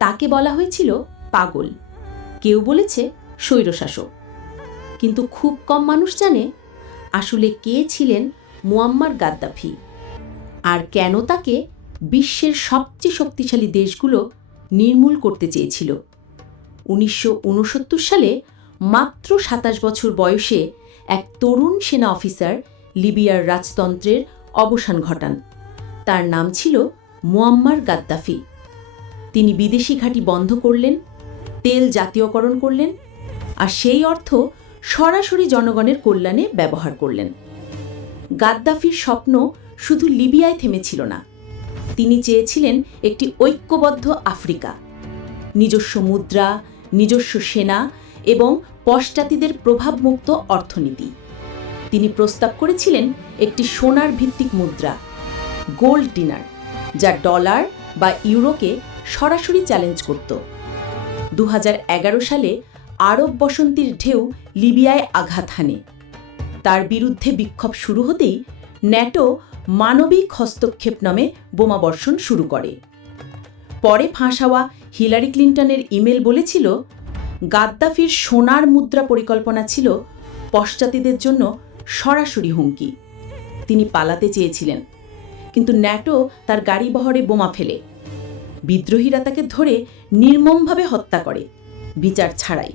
তাকে বলা হয়েছিল পাগল, কেউ বলেছে স্বৈরশাসক। কিন্তু খুব কম মানুষ জানে আসলে কে ছিলেন মুয়াম্মার গাদ্দাফি, আর কেন তাকে বিশ্বের সবচেয়ে শক্তিশালী দেশগুলো নির্মূল করতে চেয়েছিল। 1969 সালে মাত্র 27 বছর বয়সে এক তরুণ সেনা অফিসার লিবিয়ার রাজতন্ত্রের অবসান ঘটান। তার নাম ছিল মুয়াম্মার গাদ্দাফি। তিনি বিদেশি ঘাঁটি বন্ধ করলেন, তেল জাতীয়করণ করলেন, আর সেই অর্থ সরাসরি জনগণের কল্যাণে ব্যবহার করলেন। গাদ্দাফির স্বপ্ন শুধু লিবিয়ায় থেমেছিল না, তিনি চেয়েছিলেন একটি ঐক্যবদ্ধ আফ্রিকা, নিজস্ব মুদ্রা, নিজস্ব সেনা এবং পশ্চাতিদের প্রভাবমুক্ত অর্থনীতি। তিনি প্রস্তাব করেছিলেন একটি সোনার ভিত্তিক মুদ্রা, গোল্ড ডিনার, যা ডলার বা ইউরোকে সরাসরি চ্যালেঞ্জ করত। 2011 সালে আরব বসন্তের ঢেউ লিবিয়ায় আঘাত হানে। তার বিরুদ্ধে বিক্ষোভ শুরু হতেই ন্যাটো মানবিক হস্তক্ষেপ নামে বোমাবর্ষণ শুরু করে। পরে ফাঁস হওয়া হিলারি ক্লিন্টনের ইমেল বলেছিল, গাদ্দাফির সোনার মুদ্রা পরিকল্পনা ছিল পশ্চাতিদের জন্য সরাসরি হুমকি। তিনি পালাতে চেয়েছিলেন, কিন্তু ন্যাটো তার গাড়িবহরে বোমা ফেলে। বিদ্রোহীরা তাকে ধরে নির্মমভাবে হত্যা করে, বিচার ছাড়াই।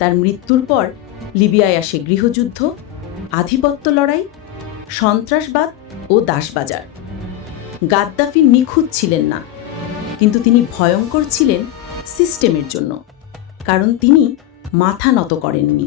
তার মৃত্যুর পর লিবিয়ায় আসে গৃহযুদ্ধ, আধিপত্য লড়াই, সন্ত্রাসবাদ ও দাসবাজার। গাদ্দাফি নিখুঁত ছিলেন না, কিন্তু তিনি ভয়ঙ্কর ছিলেন সিস্টেমের জন্য, কারণ তিনি মাথা নত করেননি।